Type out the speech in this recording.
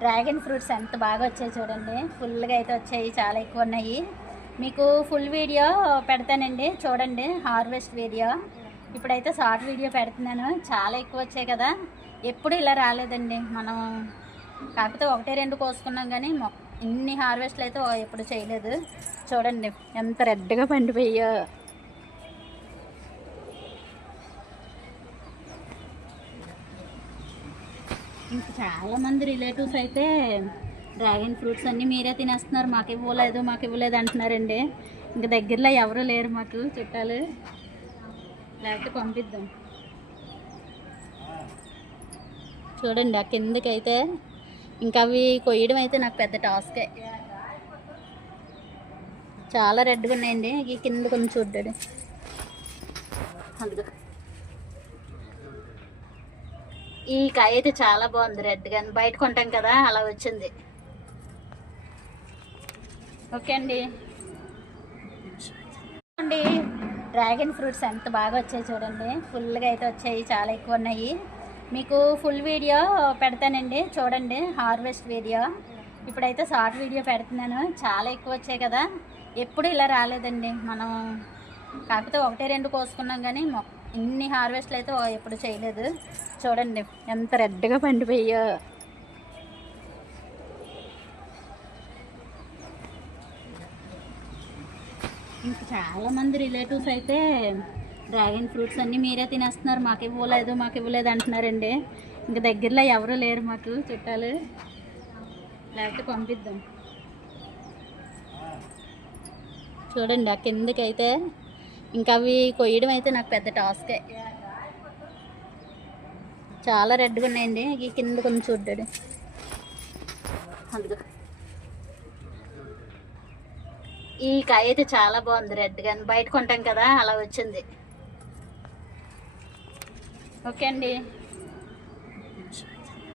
Dragon fruits ఎంత బాగా వచ్చాయి చూడండి. ఫుల్గా అయితే వచ్చాయి, చాలా ఎక్కువ ఉన్నాయి. మీకు ఫుల్ వీడియో పెడతానండి, చూడండి హార్వెస్ట్ వీడియో. ఇప్పుడైతే షార్ట్ వీడియో పెడుతున్నాను. చాలా ఎక్కువ వచ్చాయి కదా, ఎప్పుడు ఇలా రాలేదండి మనం. కాకపోతే 1-2 కోసుకున్నాం కానీ ఇన్ని హార్వెస్ట్లు అయితే ఎప్పుడు చేయలేదు. చూడండి ఎంత రెడ్గా పండిపోయో. ఇంకా చాలామంది రిలేటివ్స్ అయితే డ్రాగన్ ఫ్రూట్స్ అన్నీ మీరే తినేస్తున్నారు, మాకు ఇవ్వలేదు అంటున్నారండి. ఇంకా దగ్గరలో ఎవరు లేరు మాకు చుట్టాలు, లేకపోతే పంపిద్దాం. చూడండి ఆ కిందకైతే ఇంకా అవి కొయ్యడం అయితే నాకు పెద్ద టాస్కే. చాలా రెడ్గా ఉన్నాయండి. ఈ కింద కొంచెం చూడ్డాడు. అందుకు ఈ కాయ అయితే చాలా బాగుంది, రెడ్గా. బయట కొంటాం కదా, అలా వచ్చింది. ఓకే అండి. డ్రాగన్ ఫ్రూట్స్ ఎంత బాగా వచ్చాయి చూడండి. ఫుల్గా అయితే వచ్చాయి, చాలా ఎక్కువ ఉన్నాయి. మీకు ఫుల్ వీడియో పెడతానండి, చూడండి హార్వెస్ట్ వీడియో. ఇప్పుడైతే షార్ట్ వీడియో పెడుతున్నాను. చాలా ఎక్కువ వచ్చాయి కదా, ఎప్పుడు ఇలా రాలేదండి మనం. కాకపోతే 1-2 కోసుకున్నాం కానీ ఇన్ని హార్వెస్ట్లు అయితే ఎప్పుడు చేయలేదు. చూడండి ఎంత రెడ్గా పండిపోయో. ఇంకా చాలామంది రిలేటివ్స్ అయితే డ్రాగన్ ఫ్రూట్స్ అన్నీ మీరే తినేస్తున్నారు, మాకు ఇవ్వలేదు అంటున్నారండి. ఇంకా దగ్గరలో ఎవరు లేరు మాకు చుట్టాలు, లేకపోతే పంపిద్దాం. చూడండి ఆ కిందకైతే ఇంకా అవి కొయ్యడం అయితే నాకు పెద్ద టాస్కే. చాలా రెడ్గా ఉన్నాయండి. ఈ కింద కొంచెం చూడ్డాడు. అందుకు ఈ కాయ అయితే చాలా బాగుంది, రెడ్గా. బయట కొంటాం కదా, అలా వచ్చింది. ఓకే అండి.